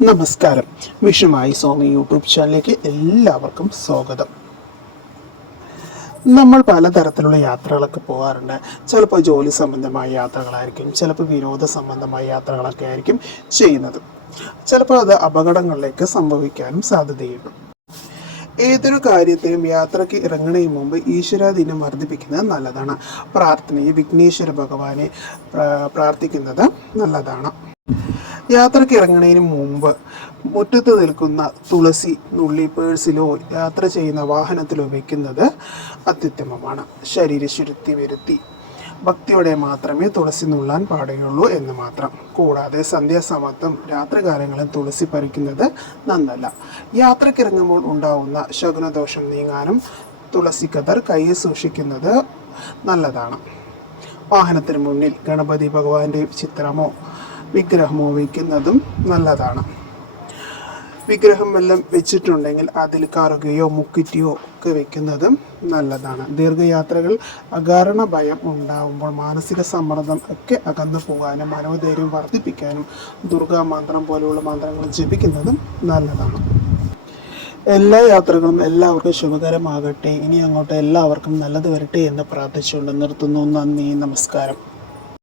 നമസ്കാരം. വിഷുമായി സ്വാമി യൂട്യൂബ് ചാനലിലേക്ക് എല്ലാവർക്കും സ്വാഗതം. നമ്മൾ പലതരത്തിലുള്ള യാത്രകളൊക്കെ പോകാറുണ്ട്. ചിലപ്പോൾ ജോലി സംബന്ധമായ യാത്രകളായിരിക്കും, ചിലപ്പോൾ വിനോദ സംബന്ധമായ യാത്രകളൊക്കെ ആയിരിക്കും ചെയ്യുന്നത്. ചിലപ്പോൾ അത് അപകടങ്ങളിലേക്ക് സംഭവിക്കാനും സാധ്യതയുണ്ട്. ഏതൊരു കാര്യത്തിനും യാത്രയ്ക്ക് ഇറങ്ങുന്നതിന് മുമ്പ് ഈശ്വരാധീനം വർദ്ധിപ്പിക്കുന്നത് നല്ലതാണ്. പ്രാർത്ഥനയെ വിഘ്നേശ്വര ഭഗവാനെ പ്രാർത്ഥിക്കുന്നത് നല്ലതാണ്. യാത്രയ്ക്ക് ഇറങ്ങുന്നതിന് മുമ്പ് മുറ്റത്ത് നിൽക്കുന്ന തുളസി നുള്ളി പേഴ്സിലോ യാത്ര ചെയ്യുന്ന വാഹനത്തിലോ വയ്ക്കുന്നത് അത്യുത്തമമാണ്. ശരീരശുദ്ധി വരുത്തി ഭക്തിയോടെ മാത്രമേ തുളസി നുള്ളാൻ പാടുകയുള്ളൂ എന്ന് മാത്രം. കൂടാതെ സന്ധ്യാസമയത്തും രാത്രികാലങ്ങളിൽ തുളസി പറിക്കുന്നത് നന്നല്ല. യാത്രക്കിറങ്ങുമ്പോൾ ഉണ്ടാവുന്ന ശകുനദോഷം നീങ്ങാനും തുളസി കതർ കയ്യിൽ സൂക്ഷിക്കുന്നത് നല്ലതാണ്. വാഹനത്തിന് മുന്നിൽ ഗണപതി ഭഗവാന്റെ ചിത്രമോ വിഗ്രഹമോ വയ്ക്കുന്നതും നല്ലതാണ്. വിഗ്രഹം വല്ലതും വെച്ചിട്ടുണ്ടെങ്കിൽ അതിൽ കറുകയോ മുക്കുറ്റിയോ ഒക്കെ വെക്കുന്നതും നല്ലതാണ്. ദീർഘയാത്രകൾ അകാരണ ഭയം ഉണ്ടാകുമ്പോൾ മാനസിക സമ്മർദ്ദം ഒക്കെ അകന്നു പോകാനും മനോധൈര്യം വർദ്ധിപ്പിക്കാനും ദുർഗാ മന്ത്രം പോലെയുള്ള മന്ത്രങ്ങൾ ജപിക്കുന്നതും നല്ലതാണ്. എല്ലാ യാത്രകളും എല്ലാവർക്കും ശുഭകരമാകട്ടെ. ഇനി അങ്ങോട്ട് എല്ലാവർക്കും നല്ലത് വരട്ടെ എന്ന് പ്രാർത്ഥിച്ചുകൊണ്ട് നിർത്തുന്നു. നന്ദി, നമസ്കാരം.